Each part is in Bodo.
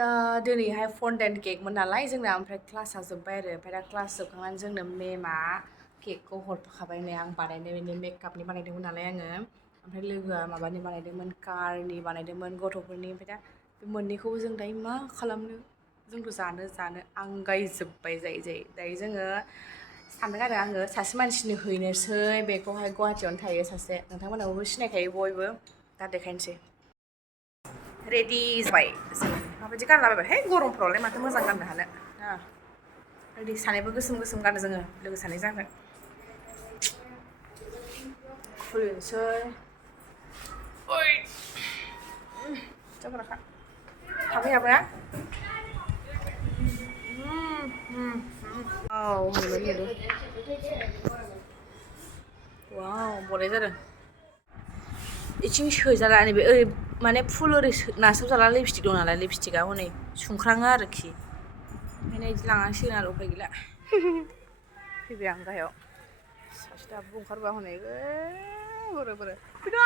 दा दिनैहाय फन्डेन्ट केकमोन नालाय जोंना ओमफ्राय क्लासा जोब्बाय आरो ओमफ्राय दा क्लास जोबखांनानै जोंनो मेमा केकखौ हरफाखाबाय नै आं बानायनाय माने मेकआपनि बानायदोंमोन नालाय आङो ओमफ्राय लोगोआ माबानि बानायदोंमोन कारनि बानायदोंमोन गथ'फोरनि ओमफ्राय दा बे मोननैखौबो जों दायो मा खालामनो जोंथ' जानो आंगायजोब्बाय जायै दायो जोङो सानदों आरो आङो सासे मानसिनो हैनोसै बेखौहाय गुवाहाटियावनो थायो सासे नोंथांमोनाबो सिनायखायो बयबो दा देखायनोसै रेडि जाबाय जों माबायदि गानलाबायबाय है गरमफ्रावलाय माथो मोजां गाननो हानो रेडि सानैबो गोसोम गानो जोङो लोगो सानै जागोन खुलिनोसै ओइ जाग्राखा थाबै हाबा औ नुदो वाव बराय जादों इथिं सोजाला नैबे ओरै माने फुल ओरै नारसोबजाला लिपस्टिक दं नालाय लिपस्टिकआ हनै सुंख्राङो आरोखि ओंखायनो बिदि लांनांसिगोन आरो उफाय गैला फैबाय आं गाहायाव सासे दाबो ओंखारबोआ हनै बोरो फैदा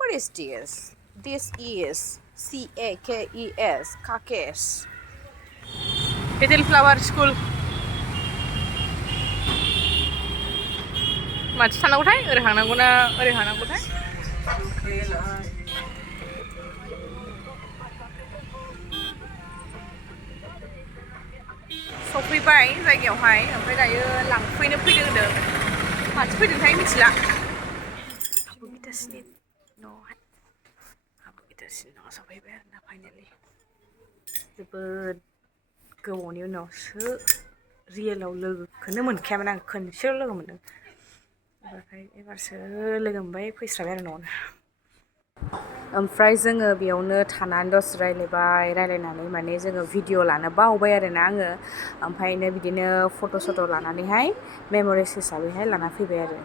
What is this? This is CAKES Kakes Little Flower School माथो थांनांगौथाय ओरै हांनांगौना ओरै हांनांगौथाय सफैबाय जायगायावहाय ओमफ्राय दायो लांफैनो फैदों होनदों माथो फैदोंथाय मिथिला आब' गिताश्रीनि न'आवहाय आब' गिताश्रीनि न'आव सफैबाय आरोना फाइनालि जोबोद गोबावनि उनावसो रियेलाव लोगोखौनो मोनखायामोन आं खनसेल' लोगो मोनदों ओमफ्राय एबारसो लोगो मोनबाय फैस्राबाय आरो न'आवनो ओमफ्राय जोङो बेयावनो थानानै दसे रायलायनानै माने जोङो भिडिअ लानो बावबाय आरोना आङो ओमफ्रायनो बिदिनो फट' लानानैहाय मेम'रिस हिसाबैहाय लाना फैबाय आरो